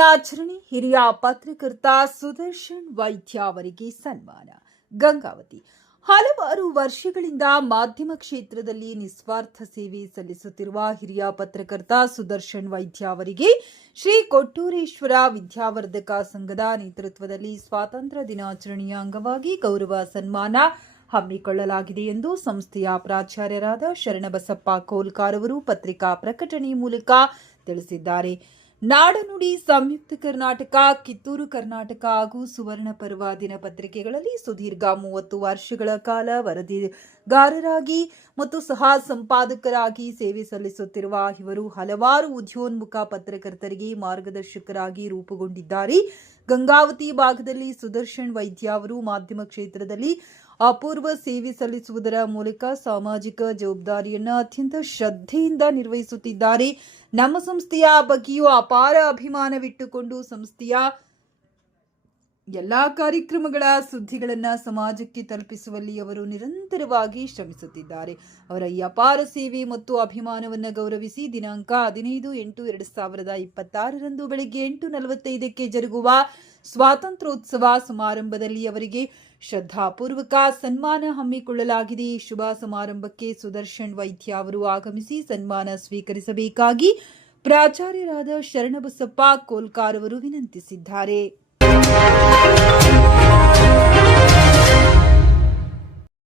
ದಿನಾಚರಣೆ ಹಿರಿಯ ಪತ್ರಕರ್ತ ಸುದರ್ಶನ್ ವೈದ್ಯ ಅವರಿಗೆ ಸನ್ಮಾನ. ಗಂಗಾವತಿ ಹಲವಾರು ವರ್ಷಗಳಿಂದ ಮಾಧ್ಯಮ ಕ್ಷೇತ್ರದಲ್ಲಿ ನಿಸ್ವಾರ್ಥ ಸೇವೆ ಸಲ್ಲಿಸುತ್ತಿರುವ ಹಿರಿಯ ಪತ್ರಕರ್ತ ಸುದರ್ಶನ್ ವೈದ್ಯ ಅವರಿಗೆ ಶ್ರೀ ಕೊಟ್ಟೂರೇಶ್ವರ ವಿದ್ಯಾವರ್ಧಕ ಸಂಘದ ನೇತೃತ್ವದಲ್ಲಿ ಸ್ವಾತಂತ್ರ್ಯ ದಿನಾಚರಣೆಯ ಅಂಗವಾಗಿ ಗೌರವ ಸನ್ಮಾನ ಹಮ್ಮಿಕೊಳ್ಳಲಾಗಿದೆ ಎಂದು ಸಂಸ್ಥೆಯ ಪ್ರಾಚಾರ್ಯರಾದ ಶರಣಬಸಪ್ಪ ಕೋಲ್ಕಾರ್ ಅವರು ಪತ್ರಿಕಾ ಪ್ರಕಟಣೆ ಮೂಲಕ ತಿಳಿಸಿದ್ದಾರೆ. ನಾಡನುಡಿ, ಸಂಯುಕ್ತ ಕರ್ನಾಟಕ, ಕಿತ್ತೂರು ಕರ್ನಾಟಕ ಹಾಗೂ ಸುವರ್ಣ ಪರ್ವ ದಿನಪತ್ರಿಕೆಗಳಲ್ಲಿ ಸುದೀರ್ಘ 30 ವರ್ಷಗಳ ಕಾಲ ವರದಿಗಾರರಾಗಿ ಮತ್ತು ಸಹ ಸಂಪಾದಕರಾಗಿ ಸೇವೆ ಸಲ್ಲಿಸುತ್ತಿರುವ ಇವರು ಹಲವಾರು ಉದ್ಯೋನ್ಮುಖ ಪತ್ರಕರ್ತರಿಗೆ ಮಾರ್ಗದರ್ಶಕರಾಗಿ ರೂಪುಗೊಂಡಿದ್ದಾರೆ. ಗಂಗಾವತಿ ಭಾಗದಲ್ಲಿ ಸುದರ್ಶನ್ ವೈದ್ಯ ಅವರು ಮಾಧ್ಯಮ ಕ್ಷೇತ್ರದಲ್ಲಿ ಅಪೂರ್ವ ಸೇವೆ ಸಲ್ಲಿಸುವುದರ ಮೂಲಕ ಸಾಮಾಜಿಕ ಜವಾಬ್ದಾರಿಯನ್ನು ಅತ್ಯಂತ ಶ್ರದ್ಧೆಯಿಂದ ನಿರ್ವಹಿಸುತ್ತಿದ್ದಾರೆ. ನಮ್ಮ ಸಂಸ್ಥೆಯ ಬಗ್ಗೆಯೂ ಅಪಾರ ಅಭಿಮಾನವಿಟ್ಟುಕೊಂಡು ಸಂಸ್ಥೆಯ ಎಲ್ಲಾ ಕಾರ್ಯಕ್ರಮಗಳ ಸುದ್ದಿಗಳನ್ನು ಸಮಾಜಕ್ಕೆ ತಲುಪಿಸುವಲ್ಲಿ ಅವರು ನಿರಂತರವಾಗಿ ಶ್ರಮಿಸುತ್ತಿದ್ದಾರೆ. ಅವರ ಈ ಅಪಾರ ಸೇವೆ ಮತ್ತು ಅಭಿಮಾನವನ್ನು ಗೌರವಿಸಿ ದಿನಾಂಕ 15/8/2026 ಬೆಳಗ್ಗೆ 8:45 ಜರುಗುವ ಸ್ವಾತಂತ್ರ್ಯೋತ್ಸವ ಸಮಾರಂಭದಲ್ಲಿ ಅವರಿಗೆ ಶ್ರದ್ಧಾಪೂರ್ವಕ ಸನ್ಮಾನ ಹಮ್ಮಿಕೊಳ್ಳಲಾಗಿದೆ. ಶುಭ ಸಮಾರಂಭಕ್ಕೆ ಸುದರ್ಶನ್ ವೈದ್ಯ ಅವರು ಆಗಮಿಸಿ ಸನ್ಮಾನ ಸ್ವೀಕರಿಸಬೇಕಾಗಿ ಪ್ರಾಚಾರ್ಯರಾದ ಶರಣಬಸಪ್ಪ ಕೋಲ್ಕಾರ್ ಅವರು ವಿನಂತಿಸಿದ್ದಾರೆ.